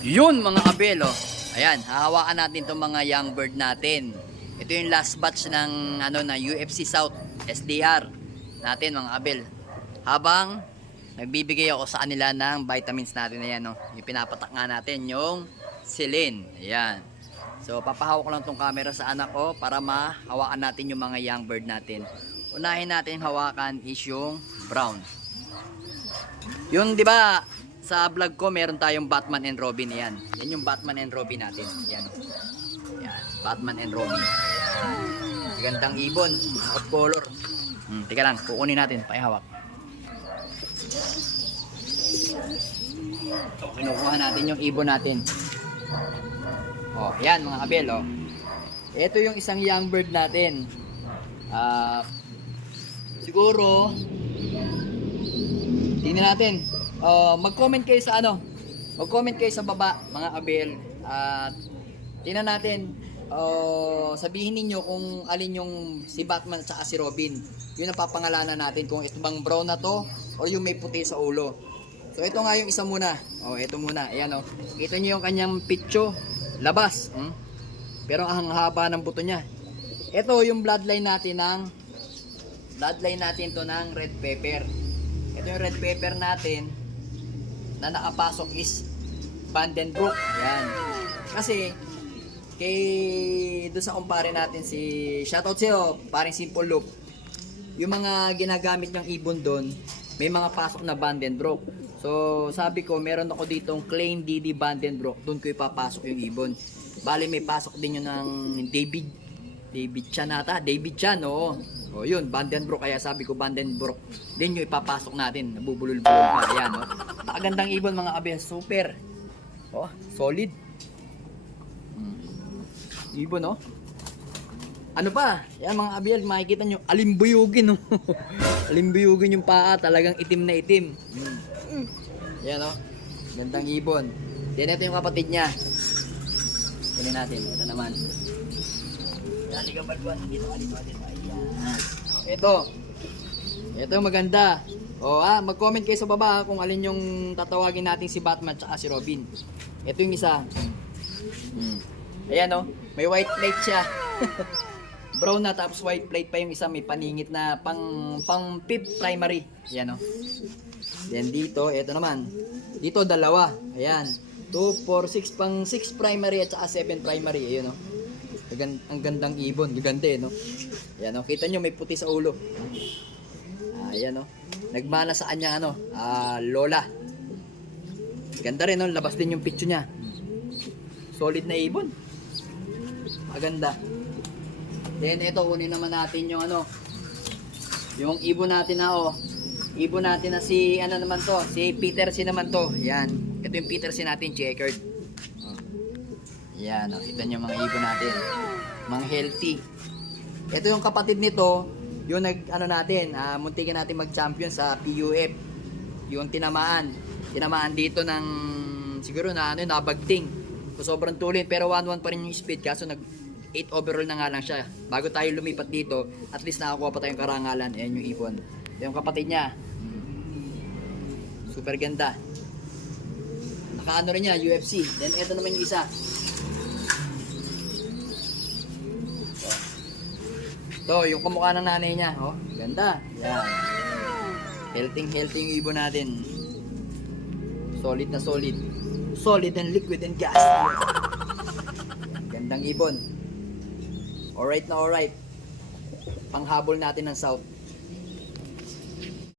Yun mga kabel oh. Ayan, hahawakan natin itong mga young bird natin. Ito yung last batch ng ano na UFC South SDR natin mga kabel. Habang nagbibigay ako sa kanila ng vitamins natin na yan, no? yung pinapatak nga natin yung silin. Ayan. So papahawak ko lang tong camera sa anak ko para mahawakan natin yung mga young bird natin. Unahin natin hawakan is yung brown. Yung 'di ba sa vlog ko meron tayong Batman and Robin yan. Yan yung Batman and Robin natin. Yan. Yan, Batman and Robin. Yan. Gandang ibon, hot color. Hmm, tika lang, kukunin natin, pakihawak. So, kinukuha natin yung ibon natin. Oh, yan mga kabel, oh. Ito yung isang young bird natin. Ah, siguro, tingnan natin. Uh, mag-comment kayo sa ano. Mag-comment kayo sa baba, mga kabel. At tingnan natin. Uh, sabihin ninyo kung alin yung si Batman at si Robin. Yun ang papangalanan natin kung ito bang brown na to o yung may puti sa ulo. So ito nga yung isa muna. Oh, ito muna. Ayan oh. Kita niyo yung kanyang pitcho labas. Hmm? Pero ang haba ng buto niya. Ito yung bloodline natin ng bloodline natin to ng red pepper. Ito yung red pepper natin na nakapasok is Vandenbroek. Yan. Kasi kay doon sa kumpare natin si shoutout sa'yo, paring Simple Loop. Yung mga ginagamit ng ibon doon, may mga pasok na Vandenbroek. So, sabi ko, meron ako ditong Klein DD Vandenbroek. Doon ko ipapasok yung ibon. Bali, may pasok din yun ng David David Chan ata. David Chan, oo. O yun, Vandenbroek. Kaya sabi ko, Vandenbroek. Din yung ipapasok natin. Nabubulol-bulol pa. Ayan, no? Nakagandang ibon mga kabe. Super. Oh, solid. Ibon, no? Ano pa? Yan mga abiyal, makikita nyo, alimbuyugin, no? alimbuyugin yung paa, talagang itim na itim. Mm. Yan, no? Gandang ibon. Yan, ito yung kapatid niya. Tingnan natin, ito naman. Yan, ligang bagwan. Dito, alito, alito. Ayan. Ito. Ito maganda. O ah, mag-comment kayo sa baba ah, kung alin yung tatawagin natin si Batman at si Robin. Ito yung isa. Hmm. Ayan oh, may white plate siya. Brown na tapos white plate pa yung isa, may paningit na pang pang fifth primary. Ayan oh. Then dito, ito naman. Dito dalawa. Ayan. 2, 4, 6 pang 6 primary at saka 7 primary. Ayun oh. Ang, ang gandang ibon, gaganda eh, no? Ayan oh, kita nyo may puti sa ulo. Ayan oh. Nagmana sa kanya ano, ah, lola. Ganda rin, no? labas din yung picture niya. Solid na ibon. Maganda. Then ito, kunin naman natin yung ano, yung ibon natin na oh. Ibon natin na si, ano naman to, si Peter si naman to. Yan. Ito yung Peter si natin, checkered. Oh. Yan, nakita niyo mga ibon natin. Mga healthy. Ito yung kapatid nito, yung nag ano natin, ah, muntikan natin mag-champion sa PUF. Yung tinamaan. Tinamaan dito ng siguro na ano, nabagting. So, sobrang tulin pero 1-1 pa rin yung speed kaso nag 8 overall na nga lang siya. Bago tayo lumipat dito, at least nakakuha pa tayong karangalan. Ayan yung ibon. Yung kapatid niya. Super ganda. Nakaano rin niya, UFC. Then ito naman yung isa. To, yung kamukha ng nanay niya, oh. Ganda. Yan. Healthy, healthy yung ibon natin. Solid na solid. Solid and liquid and gas. Gandang ibon. Alright na alright. Panghabol natin ng south.